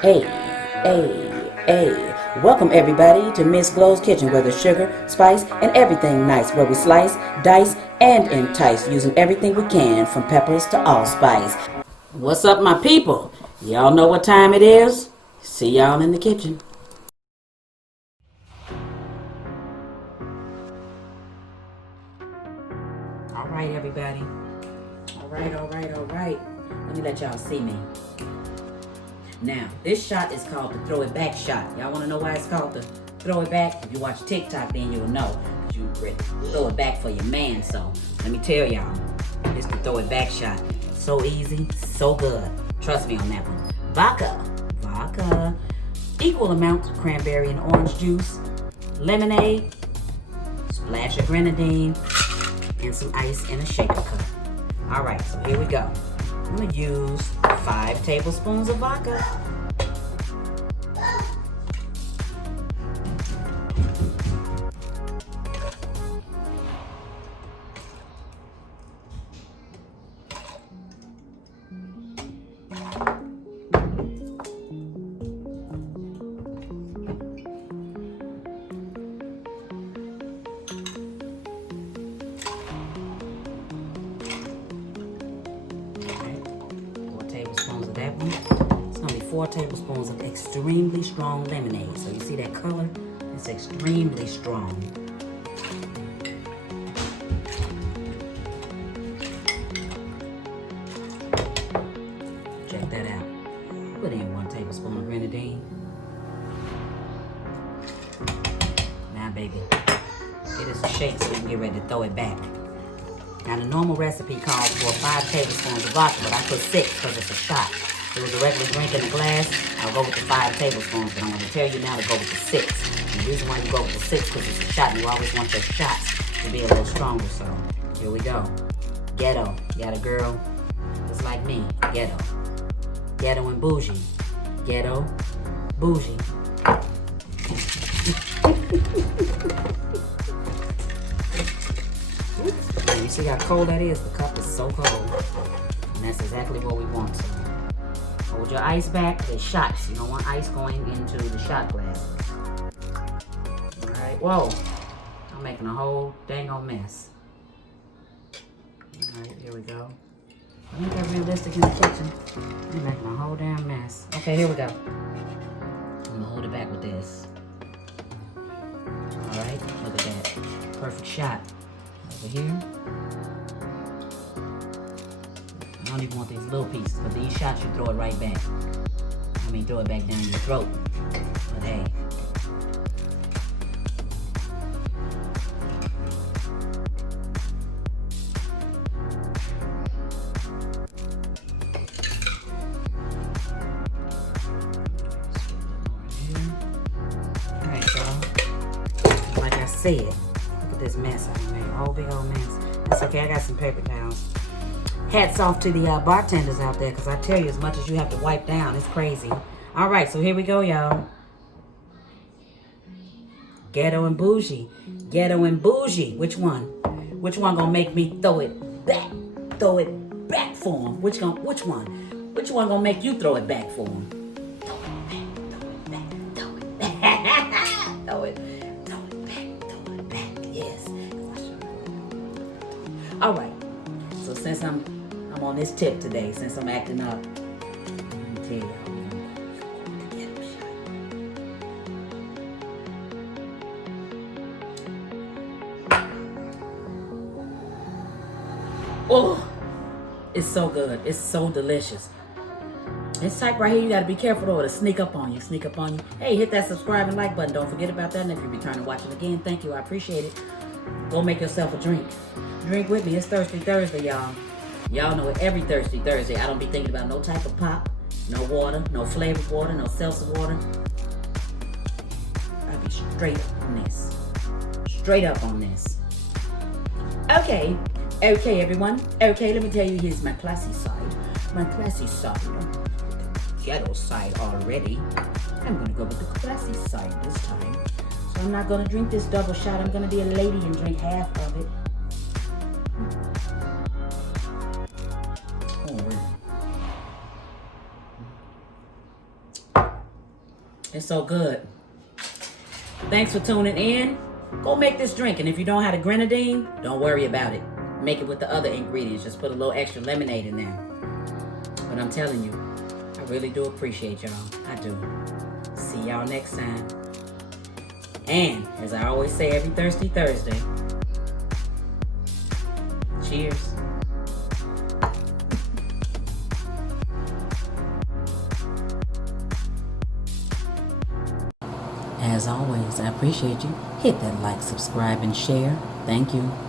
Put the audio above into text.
Hey, hey. Welcome everybody to Miss Glow's Kitchen, where there's sugar, spice, and everything nice, where we slice, dice, and entice, using everything we can, from peppers to allspice. What's up, my people? Y'all know what time it is? See y'all in the kitchen. All right, everybody. All right. Let me let y'all see me. Now, this shot is called the throw it back shot. Y'all want to know why it's called the throw it back? If you watch TikTok, then you'll know. You throw it back for your man. So, let me tell y'all, it's the throw it back shot. So easy, so good. Trust me on that one. Vodka. Equal amounts of cranberry and orange juice, lemonade, splash of grenadine, and some ice in a shaker cup. All right, so here we go. I'm gonna use 5 tablespoons of vodka. Tablespoons of that one. It's gonna be 4 tablespoons of extremely strong lemonade. So you see that color? It's extremely strong. Check that out. Put in 1 tablespoon of grenadine. Now, baby, it is a shake so we can get ready to throw it back. Now, the normal recipe calls for 5 tablespoons of vodka, but I put 6 because it's a shot. If it was a regular drink in a glass, I'll go with the 5 tablespoons, but I'm going to tell you now to go with the 6. And the reason why you go with the 6 because it's a shot, and you always want your shots to be a little stronger. So, here we go. Ghetto. You got a girl just like me. Ghetto. Ghetto and bougie. Ghetto, bougie. You see how cold that is? The cup is so cold. And that's exactly what we want. So hold your ice back. It's shots. You don't want ice going into the shot glass. Alright, whoa. I'm making a whole dang old mess. Alright, here we go. Ain't that realistic in the kitchen? I'm making a whole damn mess. Okay, here we go. I'm gonna hold it back with this. Alright, look at that. Perfect shot. Over here. I don't even want these little pieces, but these shots you throw it right back. Throw it back down your throat. But hey. Alright, y'all. Like I said, look at this mess I made. A whole big old mess. That's okay, I got some paper towels. Hats off to the bartenders out there, because I tell you, as much as you have to wipe down, it's crazy. All right, so here we go, y'all. Ghetto and bougie. Ghetto and bougie. Which one? Which one gonna make me throw it back? Throw it back for him. Which one? Which one gonna make you throw it back for him? Throw it back, throw it back. Throw it back. Yes. All right. So since I'm on this tip today, since I'm acting up, let me tell y'all, get him shot. Oh, it's so good. It's so delicious. This type right here, you gotta be careful though, it'll sneak up on you. Hey, hit that subscribe and like button. Don't forget about that. And if you return to watching again, thank you. I appreciate it. Go make yourself a drink. Drink with me. It's Thirsty Thursday, y'all. Y'all know it. Every Thirsty Thursday, I don't be thinking about no type of pop, no water, no flavored water, no seltzer water. I be straight up on this. Straight up on this. Okay, everyone. Okay, let me tell you, here's my classy side. My classy side. Ghetto side already. I'm gonna go with the classy side this time. So I'm not gonna drink this double shot. I'm gonna be a lady and drink half of it. It's so good. Thanks for tuning in. Go make this drink, and if you don't have a grenadine, don't worry about it. Make it with the other ingredients. Just put a little extra lemonade in there. But I'm telling you, I really do appreciate y'all. I do. See y'all next time. And as I always say every Thirsty Thursday, cheers. As always, I appreciate you. Hit that like, subscribe, and share. Thank you.